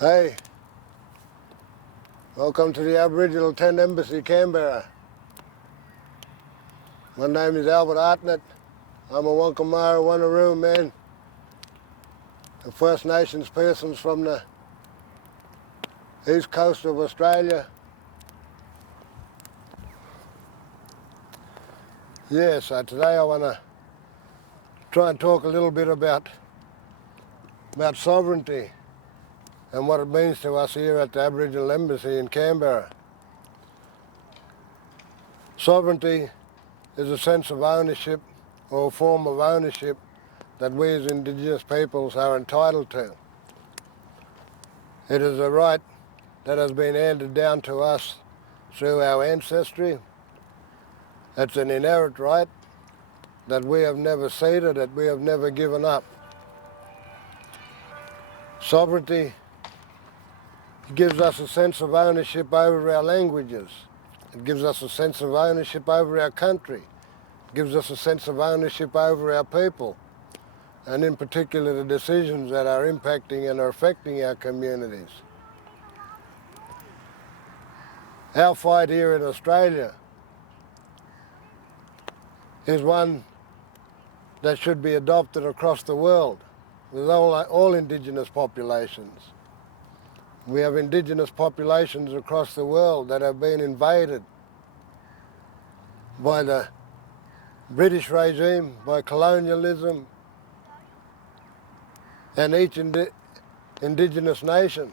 Hey, welcome to the Aboriginal Tent Embassy, Canberra. My name is Albert Hartnett. I'm a Wangkumurra Wanneroo man, a First Nations persons from the east coast of Australia. Yeah, so today I want to try and talk a little bit about sovereignty and what it means to us here at the Aboriginal Embassy in Canberra. Sovereignty is a sense of ownership or a form of ownership that we as Indigenous peoples are entitled to. It is a right that has been handed down to us through our ancestry. It's an inherent right that we have never ceded, that we have never given up. Sovereignty gives us a sense of ownership over our languages. It gives us a sense of ownership over our country. It gives us a sense of ownership over our people, and in particular the decisions that are impacting and are affecting our communities. Our fight here in Australia is one that should be adopted across the world with all Indigenous populations. We have Indigenous populations across the world that have been invaded by the British regime, by colonialism, and each Indigenous nation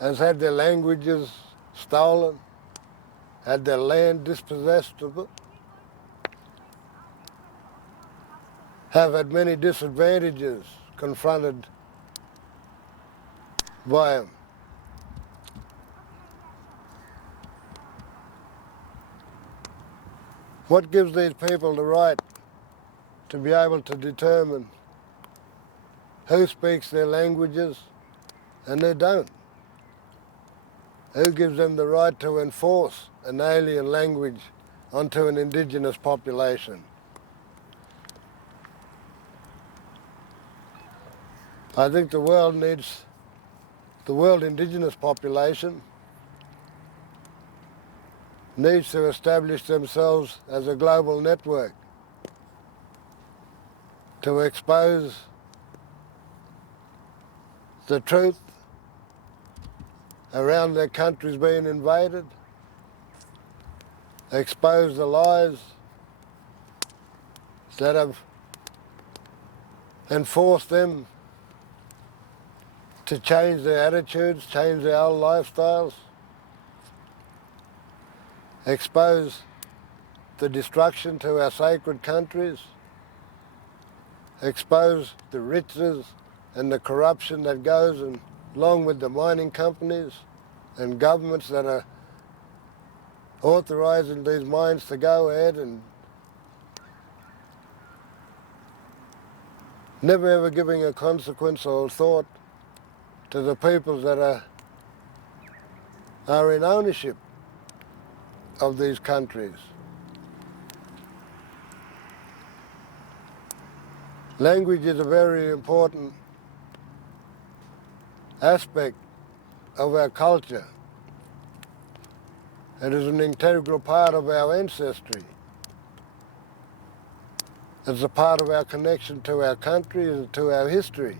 has had their languages stolen, had their land dispossessed of it, have had many disadvantages confronted by them. What gives these people the right to be able to determine who speaks their languages and who don't? Who gives them the right to enforce an alien language onto an Indigenous population? I think the world Indigenous population needs to establish themselves as a global network to expose the truth around their countries being invaded, expose the lies that have enforced them to change their attitudes, change their old lifestyles, expose the destruction to our sacred countries, expose the riches and the corruption that goes along with the mining companies and governments that are authorising these mines to go ahead and never ever giving a consequence or thought to the peoples that are in ownership of these countries. Language is a very important aspect of our culture. It is an integral part of our ancestry. It's a part of our connection to our country and to our history.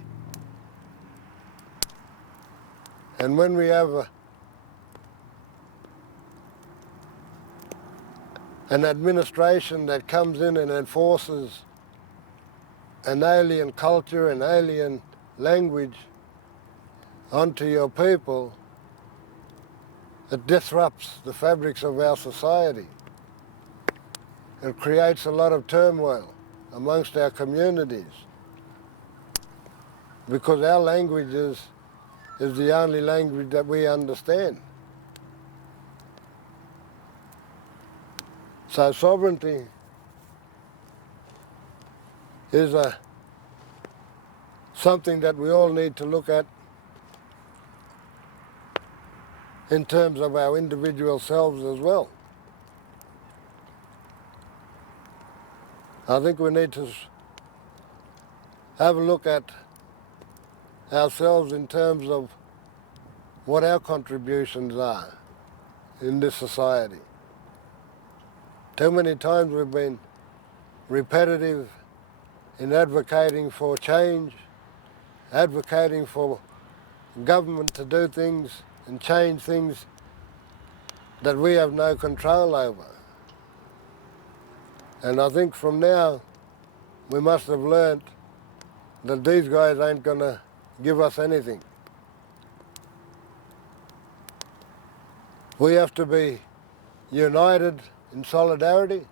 And when we have an administration that comes in and enforces an alien culture, an alien language onto your people, it disrupts the fabrics of our society. It creates a lot of turmoil amongst our communities because our language is the only language that we understand. So sovereignty is something that we all need to look at in terms of our individual selves as well. I think we need to have a look at ourselves in terms of what our contributions are in this society. Too many times we've been repetitive in advocating for change, advocating for government to do things and change things that we have no control over. And I think from now we must have learnt that these guys ain't going to give us anything. We have to be united in solidarity.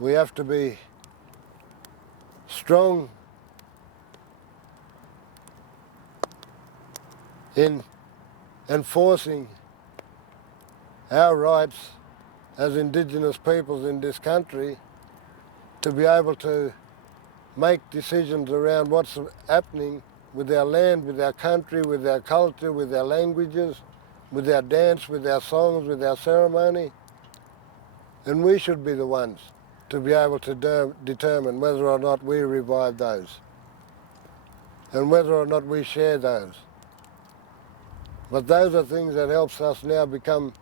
We have to be strong in enforcing our rights as Indigenous peoples in this country to be able to make decisions around what's happening with our land, with our country, with our culture, with our languages, with our dance, with our songs, with our ceremony. And we should be the ones to be able to determine whether or not we revive those and whether or not we share those. But those are things that helps us now become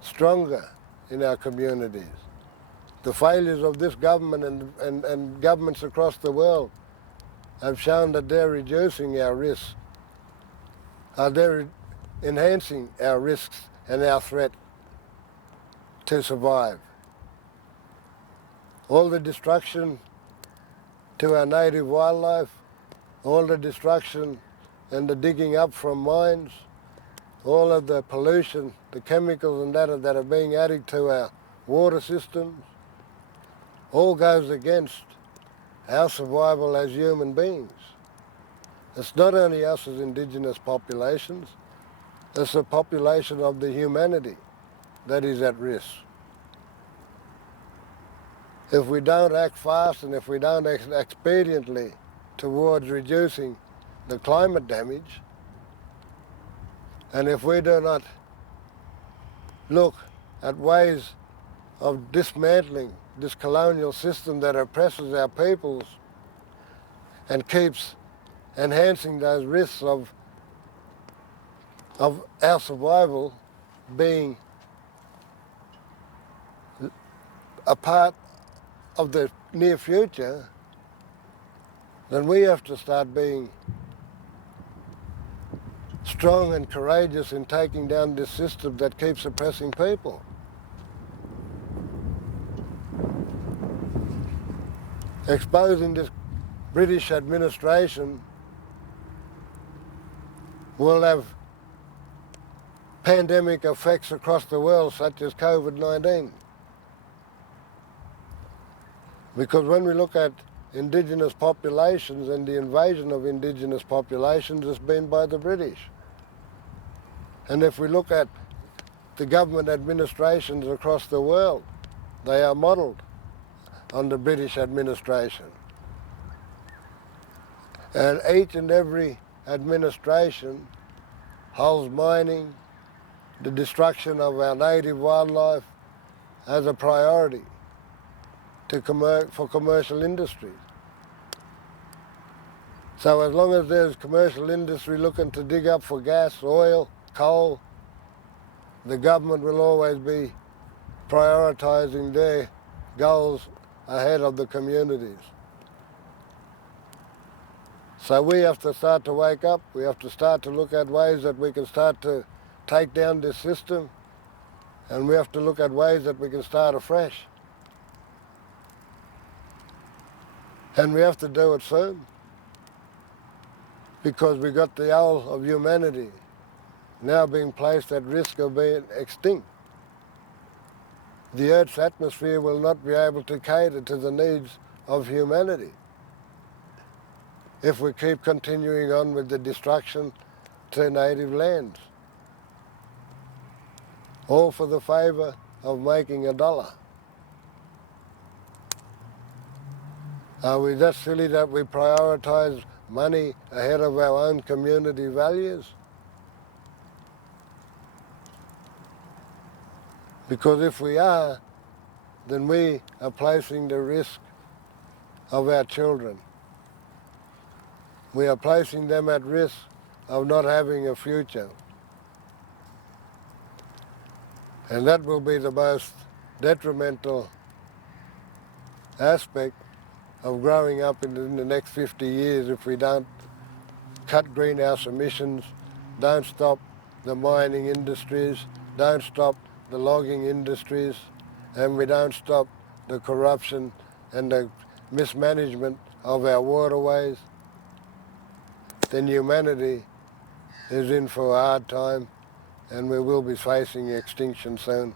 stronger in our communities. The failures of this government and governments across the world have shown that they're reducing our risks, they're enhancing our risks and our threat to survive. All the destruction to our native wildlife, all the destruction and the digging up from mines, all of the pollution, the chemicals and that are being added to our water systems, all goes against our survival as human beings. It's not only us as Indigenous populations, it's the population of the humanity that is at risk. If we don't act fast and if we don't act expediently towards reducing the climate damage, and if we do not look at ways of dismantling this colonial system that oppresses our peoples and keeps enhancing those risks of our survival being a part of the near future, then we have to start being strong and courageous in taking down this system that keeps oppressing people. Exposing this British administration will have pandemic effects across the world, such as COVID-19. Because when we look at Indigenous populations and the invasion of Indigenous populations, it's been by the British. And if we look at the government administrations across the world, they are modelled on the British administration. And each and every administration holds mining, the destruction of our native wildlife as a priority for commercial industries. So as long as there's commercial industry looking to dig up for gas, oil, coal, the government will always be prioritising their goals ahead of the communities. So we have to start to wake up. We have to start to look at ways that we can start to take down this system, and we have to look at ways that we can start afresh. And we have to do it soon, because we got the owl of humanity now being placed at risk of being extinct. The Earth's atmosphere will not be able to cater to the needs of humanity if we keep continuing on with the destruction to native lands, all for the favour of making $1. Are we that silly that we prioritise money ahead of our own community values? Because if we are, then we are placing the risk of our children, we are placing them at risk of not having a future. And that will be the most detrimental aspect of growing up in the next 50 years if we don't cut greenhouse emissions, don't stop the mining industries, don't stop the logging industries, and we don't stop the corruption and the mismanagement of our waterways, then humanity is in for a hard time and we will be facing extinction soon.